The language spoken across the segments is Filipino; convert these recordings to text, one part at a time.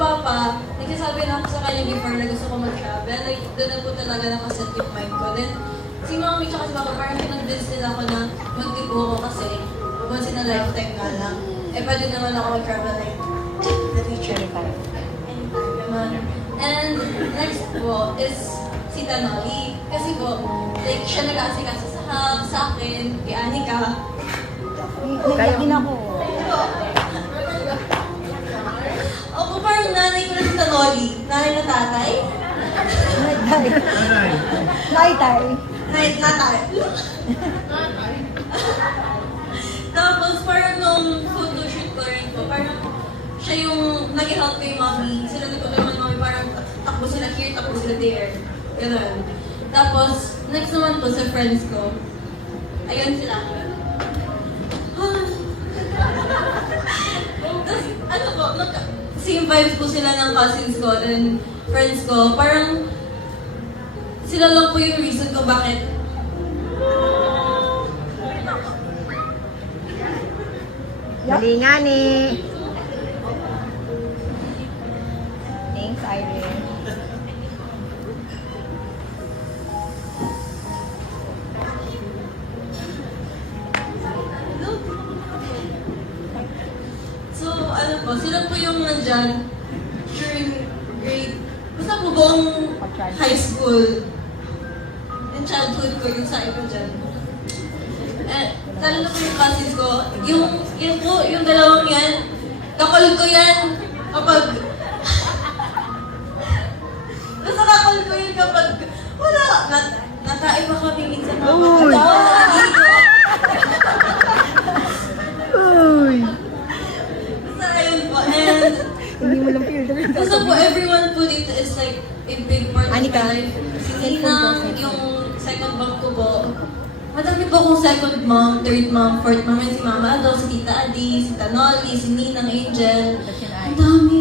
Papa, nagsasabi na ako sa kanya before na gusto ko mag-travel. Like, doon na po talaga nakaset yung mind ko. Then, si Mami tsaka si Papa, parang pinag-convince nila ako na mag-tipo ko kasi once in a lifetime nga lang. Eh, pwede naman ako mag-travel like the future. Anytime naman. And next po is si Tanoli. Kasi po, like, siya nag-aasikaso sa akin, kay Anika. Kaya din ako. Ako parang nanay ko na si Tanoli. Nanay na tatay. Naitay. Natay. Tapos parang nung photoshoot ko rin po, parang siya yung nag-help kay Mami. Sila nagpatulungan ni Mami, parang takbo sila here, takbo sila there. Ganun. Tapos, next naman po sa friends ko. Ayun sila. Tapos, ano po, same vibes po sila ng cousins ko and friends ko. Parang, sila lang po yung reason ko bakit Mali nga ni. Thanks, Irene. So, ano po, sila po yung nandyan during grade, basta po buong high school. And childhood ko yung sa iba dyan. Eh, lalo na po yung cousins ko, yung dalawang yan, kakul ko yan kapag, basta kakul ko yan kapag, wala, natae pa kami minsan mga naligo. Uy. Basta ayun po, and Hindi mo lang feel. basta po everyone po dito is like a big part of my Anika. life. Si Ninang, yung second mom ko po. Madami po akong second mom, third mom, fourth mom, and si Mama Ado, si Tita Adi, si Tanoli, si Ninang Angel. Ang dami.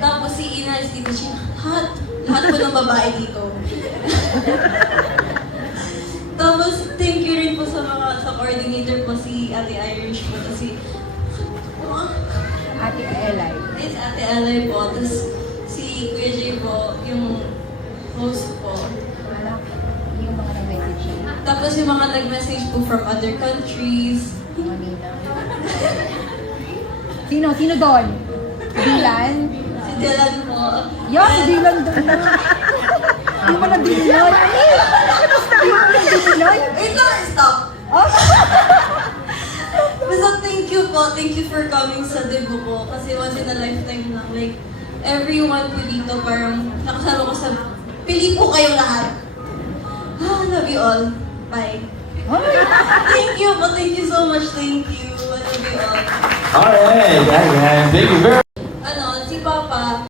Tapos si Ina, si Tita Shin, lahat po ng babae dito. Tapos thank you rin po sa coordinator po, si Ate Irish po, si Ate Elay. This Ate Elay po, tapos si Kuya Jay po, yung host po. Wala. Yung mga nag-message siya. Tapos yung mga nag-message po from other countries. Manila. Sino doon? Dylan? Si Dylan po. Yan, si Dylan doon na. Hindi mo na Dylan. Hindi mo na Dylan. Wait lang, stop! Oh. Basta thank you po, thank you for coming sa debut ko. Kasi once in a lifetime lang, like, everyone po dito parang nakasama ko sa pili po kayong lahat. Love you all. Bye. Thank you po, thank you so much, thank you. I love you all. All right, thank you very